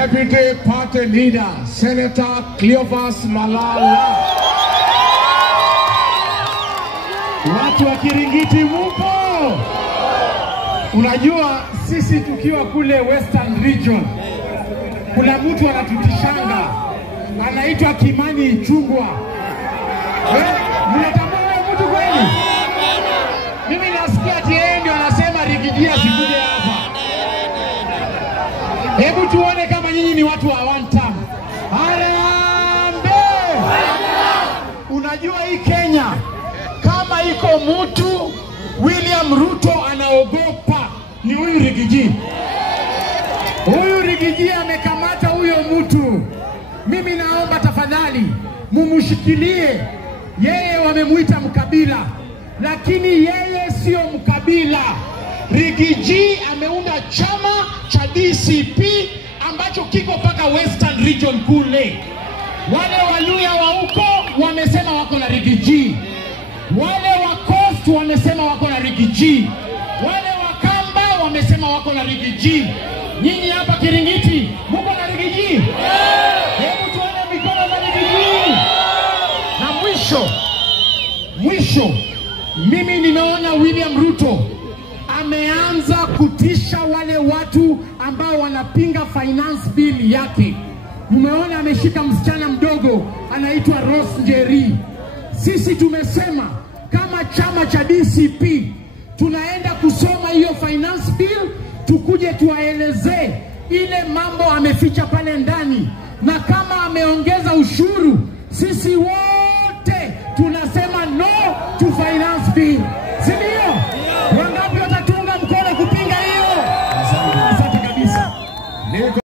Deputy Party Leader, Senator Cleophas Malala. Watu wa Kiringiti mupo? Unajua sisi tukiwa kule Western Region, kuna mtu anatutishanga, anaitwa Kimani Ichung'wah. Mnatambua huyo mtu kweli? Mimi nasikia ati yeye ndio anasema Rigiji asikuje hapa. Hebu tuone kama nyinyi ni watu wa one term. Harambee! Unajua hii Kenya, kama iko mtu William Ruto anaogopa ni huyu Rigiji. Huyu Rigiji amekamata huyo mtu. Mimi naomba tafadhali mumushikilie. Yeye wamemuita mkabila, lakini yeye sio mkabila. Rigiji ameunda chama cha DCP ambacho kiko paka Western Region kule. Wale Waluya wa huko wamesema wako na Rigiji. Wale wa Coast wamesema wako na Rigiji. Wale wa Kamba wamesema wako na Rigiji. Nyinyi hapa Kiringiti mko na Rigiji? Hebu tuone mikono za Rigiji. Na mwisho mimi nimeona William Ruto ameanza kutisha wale watu ambao wanapinga finance bill yake. Umeona ameshika msichana mdogo anaitwa Rose Njeri. Sisi tumesema kama chama cha DCP tunaenda kusoma hiyo finance bill, tukuje tuwaelezee ile mambo ameficha pale ndani, na kama ameongeza ushuru sisi